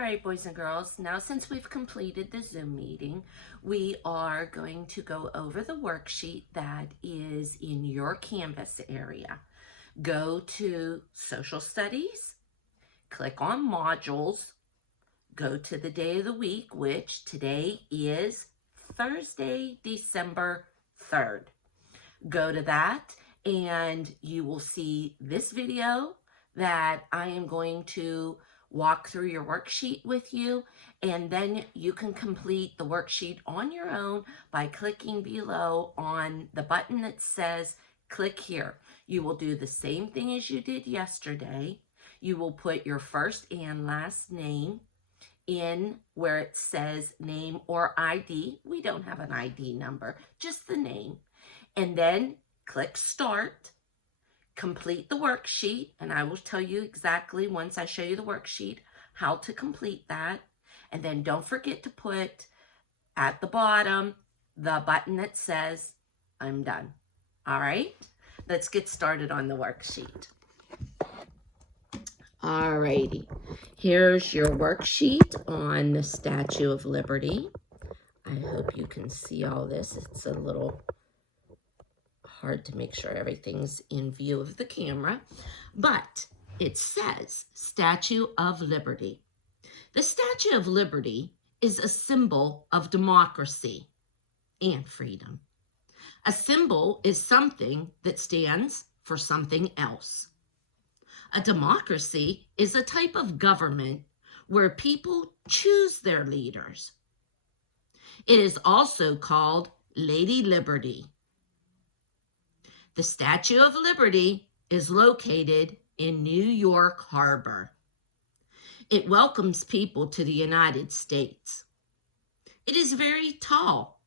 right, boys and girls, now since we've completed the Zoom meeting, we are going to go over the worksheet that is in your Canvas area. Go to Social Studies, click on Modules, go to the day of the week, which today is Thursday, December 3rd. Go to that and you will see this video that I am going to walk through your worksheet with you, and then you can complete the worksheet on your own by clicking below on the button that says click here. You will do the same thing as you did yesterday. You will put your first and last name in where it says name or ID. We don't have an ID number, just the name. And then click start. Complete the worksheet, and I will tell you exactly once I show you the worksheet how to complete that. And then don't forget to put at the bottom the button that says I'm done. All right, let's get started on the worksheet. All righty, here's your worksheet on the Statue of Liberty. I hope you can see all this. It's a little hard to make sure everything's in view of the camera, but it says Statue of Liberty. The Statue of Liberty is a symbol of democracy and freedom. A symbol is something that stands for something else. A democracy is a type of government where people choose their leaders. It is also called Lady Liberty. The Statue of Liberty is located in New York Harbor. It welcomes people to the United States. It is very tall,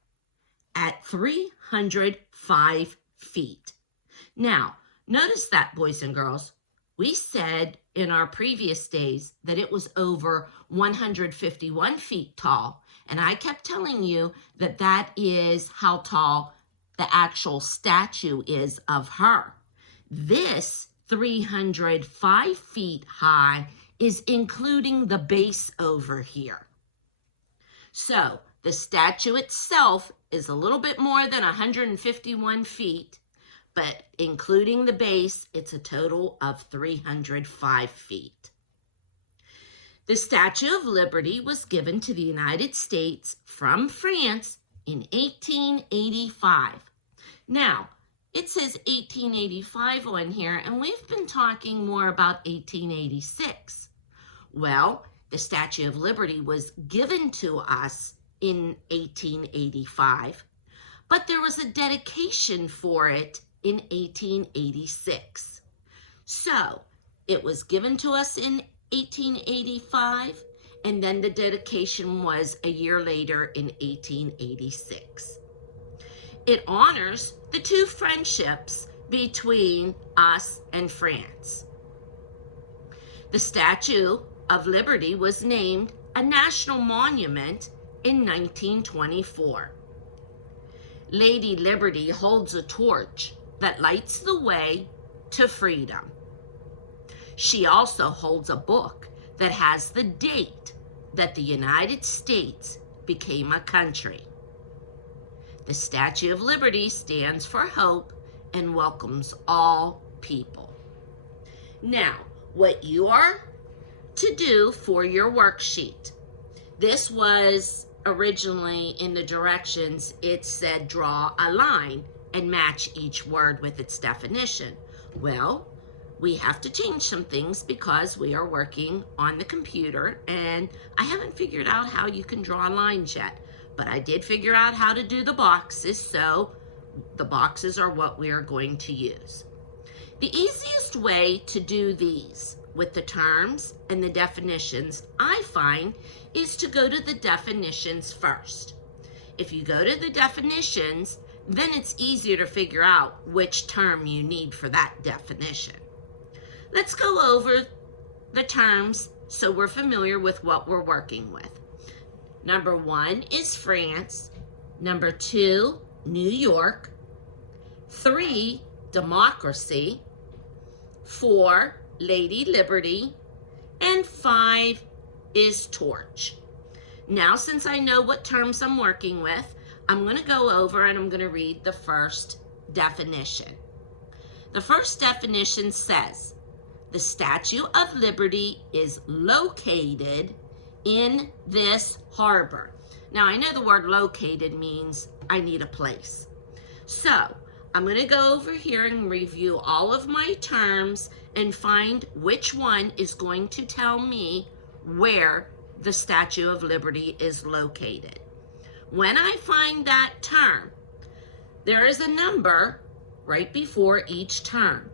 at 305 feet. Now, notice that, boys and girls. We said in our previous days that it was over 151 feet tall, and I kept telling you that that is how tall the actual statue is of her. This 305 feet high is including the base over here. So the statue itself is a little bit more than 151 feet, but including the base, it's a total of 305 feet. The Statue of Liberty was given to the United States from France in 1885. Now, it says 1885 on here, and we've been talking more about 1886. Well, the Statue of Liberty was given to us in 1885, but there was a dedication for it in 1886. So, it was given to us in 1885, and then the dedication was a year later in 1886. It honors the two friendships between us and France. The Statue of Liberty was named a national monument in 1924. Lady Liberty holds a torch that lights the way to freedom. She also holds a book that has the date that the United States became a country. The Statue of Liberty stands for hope and welcomes all people. Now, what you are to do for your worksheet. This was originally in the directions, it said draw a line and match each word with its definition. Well, we have to change some things because we are working on the computer, and I haven't figured out how you can draw lines yet, but I did figure out how to do the boxes, so the boxes are what we are going to use. The easiest way to do these with the terms and the definitions, I find, is to go to the definitions first. If you go to the definitions, then it's easier to figure out which term you need for that definition. Let's go over the terms so we're familiar with what we're working with. Number 1 is France. Number 2, New York. 3, democracy. 4, Lady Liberty. And 5, is torch. Now, since I know what terms I'm working with, I'm going to go over and I'm going to read the first definition. The first definition says, the Statue of Liberty is located in this harbor. Now, I know the word located means I need a place. So, I'm going to go over here and review all of my terms and find which one is going to tell me where the Statue of Liberty is located. When I find that term, there is a number right before each term.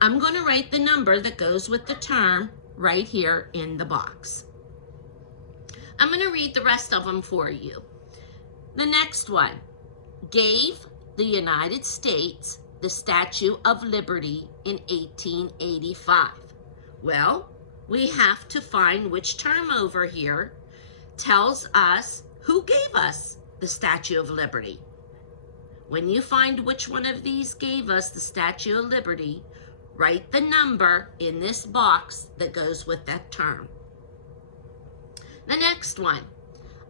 I'm going to write the number that goes with the term right here in the box. I'm going to read the rest of them for you. The next one, gave the United States the Statue of Liberty in 1885. Well, we have to find which term over here tells us who gave us the Statue of Liberty. When you find which one of these gave us the Statue of Liberty, write the number in this box that goes with that term. The next one,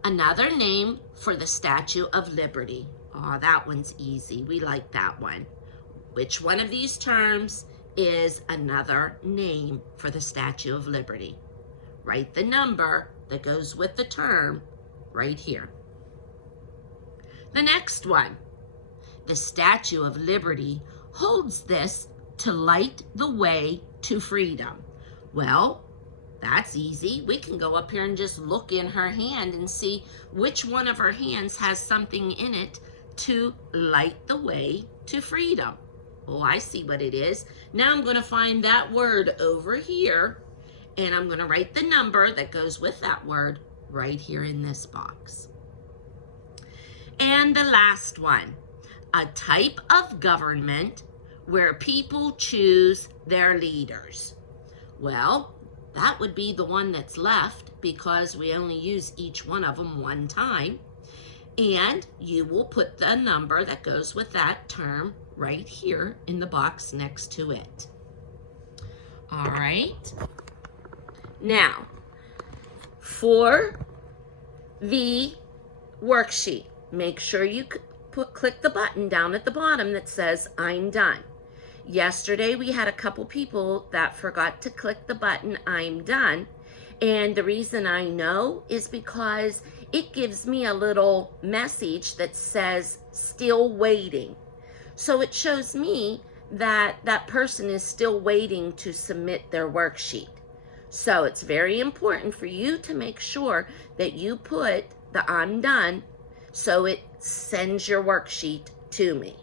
another name for the Statue of Liberty. Oh, that one's easy. We like that one. Which one of these terms is another name for the Statue of Liberty? Write the number that goes with the term right here. The next one, the Statue of Liberty holds this to light the way to freedom. Well, that's easy. We can go up here and just look in her hand and see which one of her hands has something in it to light the way to freedom. Oh, I see what it is. Now I'm going to find that word over here, and I'm going to write the number that goes with that word right here in this box. And the last one, a type of government where people choose their leaders. Well, that would be the one that's left because we only use each one of them one time. And you will put the number that goes with that term right here in the box next to it. All right. Now, for the worksheet, make sure you click the button down at the bottom that says I'm done. Yesterday we had a couple people that forgot to click the button I'm done, and the reason I know is because it gives me a little message that says still waiting. So it shows me that that person is still waiting to submit their worksheet. So it's very important for you to make sure that you put the I'm done so it sends your worksheet to me.